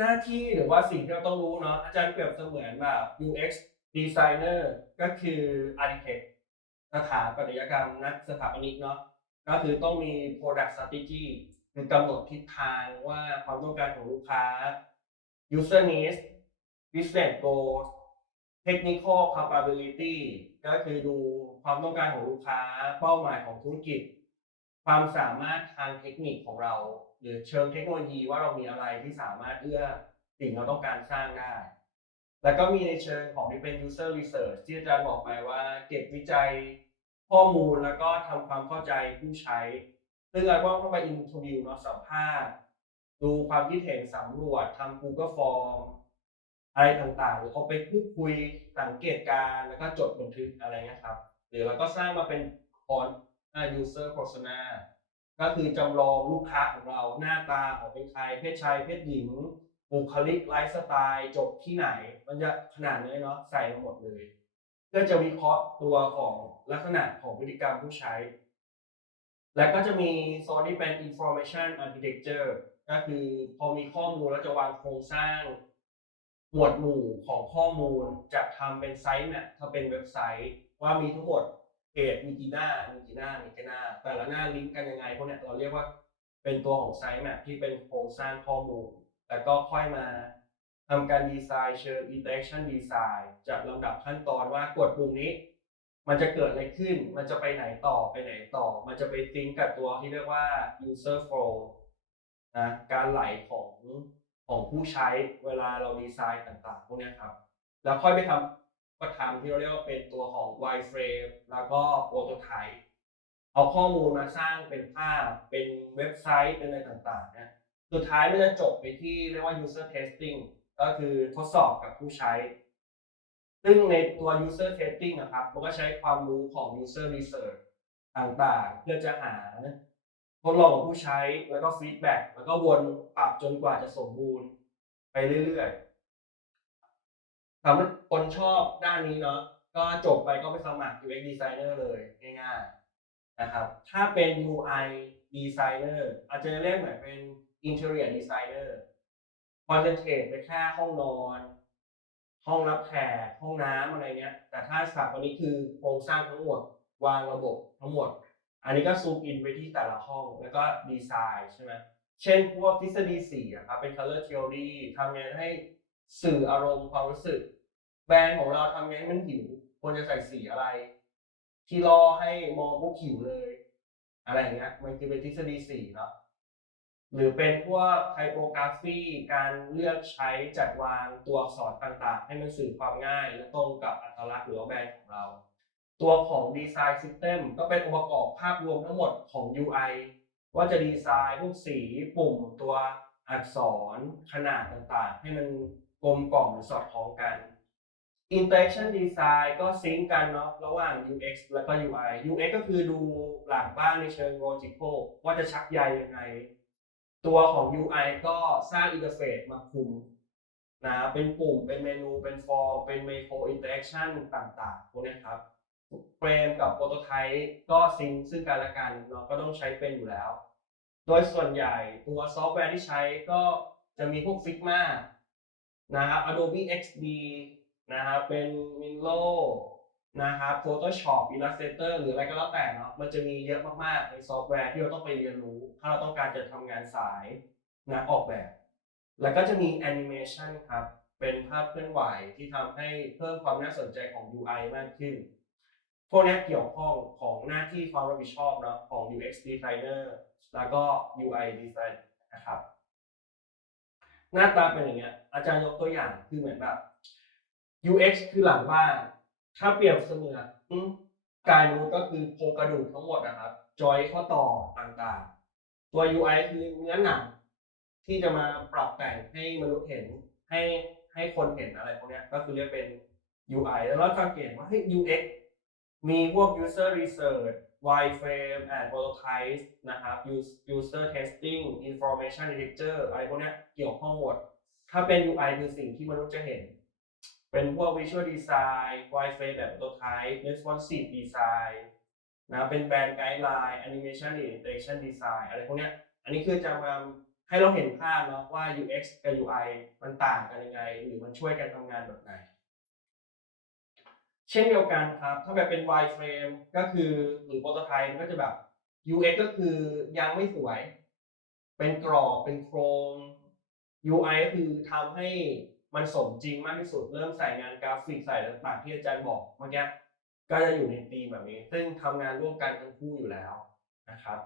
หน้าที่หรือว่าสิ่งที่เราต้องรู้เนาะอาจารย์เปรียบเสมือนแบบ UX designer ก็คือ architect สถาปัตยกรรมนักสถาปนิกเนาะก็คือต้องมี product strategy คือกำหนดทิศทางว่าความต้องการของลูกค้า user needs business goals technical capability ก็คือดูความต้องการของลูกค้า เป้าหมายของธุรกิจ ความสามารถทางเทคนิคของเรา หรือเชิงเทคโนโลยีว่าเรามีอะไรที่สามารถเอื้อสิ่งเราต้องการสร้างได้ แล้วก็มีในเชิงของที่เป็น user research ที่อาจารย์บอกไปว่าเก็บวิจัยข้อมูลแล้วก็ทำความเข้าใจผู้ใช้ ซึ่งเราก็ต้องไปอินทวิวเนาะสัมภาษณ์ดูความคิดเห็นสำรวจทำ Google Form อะไรต่างๆ หรือเอาไปพูดคุยสังเกตการแล้วก็จดบันทึกอะไรเงี้ยครับ หรือเราก็สร้างมาเป็นคอน user persona ก็คือจำลองลูกค้าของเราหน้าตาของเป็นใครเพศชายเพศหญิงบุคลิกไลฟ์สไตล์จบที่ไหน มันจะขนาดนี้เนาะใส่มาหมดเลย เพื่อจะวิเคราะห์ตัวของลักษณะของพฤติกรรมผู้ใช้ แล้วก็จะมีโซนที่เป็น information architecture ก็คือพอมีข้อมูลแล้วจะวางโครงสร้างหมวดหมู่ของข้อมูลจะทำเป็นไซต์แมปถ้าเป็นเว็บไซต์ว่ามีทั้งหมด เพจมีกี่หน้ามีกี่หน้ามีกี่หน้า แต่ละหน้าลิงก์กันยังไงพวกเนี้ยเราเรียกว่าเป็นตัวของไซต์แมปที่เป็นโครงสร้างข้อมูล แล้วก็ค่อยมาทำการดีไซน์เชิง interaction design จัดลำดับขั้นตอนว่ากดปุ่มนี้ มันจะเกิดอะไรขึ้น มันจะไปไหนต่อไปไหนต่อ มันจะไปซิงกับตัวที่เรียกว่า user flow นะการไหลของของผู้ใช้เวลาเราดีไซน์ต่างๆ พวกนี้ครับ แล้วค่อยไปทำ ก็ทำที่เราเรียกว่าเป็นตัวของ wireframe แล้วก็ prototype เอาข้อมูลมาสร้างเป็นภาพ เป็นเว็บไซต์ เป็นอะไรต่างๆเนี่ยสุดท้ายมันจะจบไปที่เรียกว่า user testing ก็คือทดสอบกับผู้ใช้ ซึ่งในตัว user testing นะครับ มันก็ใช้ความรู้ของ user research ต่างๆ เพื่อจะหาทดลองกับผู้ใช้ แล้วก็ feedback แล้วก็วนปรับจนกว่าจะสมบูรณ์ไปเรื่อยๆ สำหรับคนชอบด้านนี้เนาะก็จบไปก็ไปสมัคร UX designer เลยง่ายๆนะครับ ถ้าเป็น UI designer อาจจะเรียกเหมือนเป็น interior designer concentrate ไปแค่ห้องนอน ห้องรับแขกห้องน้ำอะไรเงี้ย แต่ถ้าสถาปนิกคือโครงสร้างทั้งหมด วางระบบทั้งหมด อันนี้ก็ซูมอินไปที่แต่ละห้องแล้วก็ดีไซน์ใช่ไหมเช่นพวกทฤษฎีสีอะครับเป็น color theory ทำยังไงให้ สื่ออารมณ์ความรู้สึก แบรนด์ของเราทำไงให้มันหิวควรจะใส่สีอะไร ที่รอให้มองปุ๊บหิวเลย อะไรอย่างเงี้ย มันคือเป็นทฤษฎีสีเนาะหรือเป็นพวกไทโปกราฟีการเลือกใช้จัดวางตัวอักษรต่าง ๆ ให้มันสื่อความง่ายและตรงกับอัตลักษณ์หรือแบรนด์ของเรา ตัวของดีไซน์ซิสเต็มก็เป็นองค์ประกอบภาพรวมทั้งหมดของ UI ว่าจะดีไซน์พวกสีปุ่มตัวอักษรขนาดต่างๆ ให้มัน กลมกล่อมหรือสอดคล้องกัน Interaction Design ก็ซิงก์กันเนาะระหว่าง UX แล้วก็ UI UX ก็คือดูหลังบ้านในเชิง logical ว่าจะชักใยยังไง ตัวของ UI ก็สร้างอินเทอร์เฟซมาคุมนะเป็นปุ่มเป็นเมนูเป็นฟอร์มเป็นไมโครอินเตอร์แอคชั่นต่างๆพวกนี้ครับเฟรมกับโปรโตไทป์ก็ซิงค์ซึ่งกันและกันเนาก็ต้องใช้เป็นอยู่แล้ว โดยส่วนใหญ่ตัวซอฟต์แวร์ที่ใช้ก็จะมีพวก Figma นะครับ Adobe XD นะครับเป็น Miro นะครับ Photoshop Illustrator หรืออะไรก็แล้วแต่เนาะมันจะมีเยอะมากๆในซอฟต์แวร์ที่เราต้องไปเรียนรู้ ถ้าเราต้องการจะทำงานสายนักออกแบบ แล้วก็จะมีแอนิเมชันครับ เป็นภาพเคลื่อนไหวที่ทำให้เพิ่มความน่าสนใจของ UI มากขึ้น พวกนี้เกี่ยวข้องของหน้าที่ความรับผิดชอบเนาะของ UX designer แล้วก็ UI design นะครับ หน้าตาเป็นอย่างเงี้ย อาจารย์ยกตัวอย่างคือเหมือนแบบ UX คือหลังบ้าน ถ้าเปรียบเสมือนกายมนุษย์ก็คือโครงกระดูกทั้งหมดนะครับ จอยข้อต่อต่างๆ ตัว UI คือเนื้อหนังที่จะมาปรับแต่งให้มนุษย์เห็นให้ให้คนเห็นอะไรพวกนี้ก็คือเรียกเป็น UI แล้วเราสังเกตว่าเฮ้ย UX มีพวก user research wireframe and prototype นะครับ user testing information architecture อะไรพวกนี้เกี่ยวข้องหมด ถ้าเป็น UI คือสิ่งที่มนุษย์จะเห็น เป็นพวก visual design wireframe แบบ prototype responsive design นะเป็นแบรนด์ไกด์ไลน์ animation interaction design อะไรพวกนี้อันนี้คือจะมาให้เราเห็นภาพเนาะว่า UX กับ UI มันต่างกันยังไง หรือมันช่วยกันทำงานแบบไหน เช่นเดียวกันครับ ถ้าแบบเป็น wireframe ก็คือหรือ prototype มันก็จะแบบ UX ก็คือยังไม่สวย เป็นกรอบเป็นโครง UI ก็คือทำให้มันสมจริงมากที่สุด เริ่มใส่งานกราฟิกใส่ต่างๆที่อาจารย์บอกเมื่อกี้ก็จะอยู่ในธีมแบบนี้ ซึ่งทำงานร่วมกันทั้งคู่อยู่แล้วนะครับ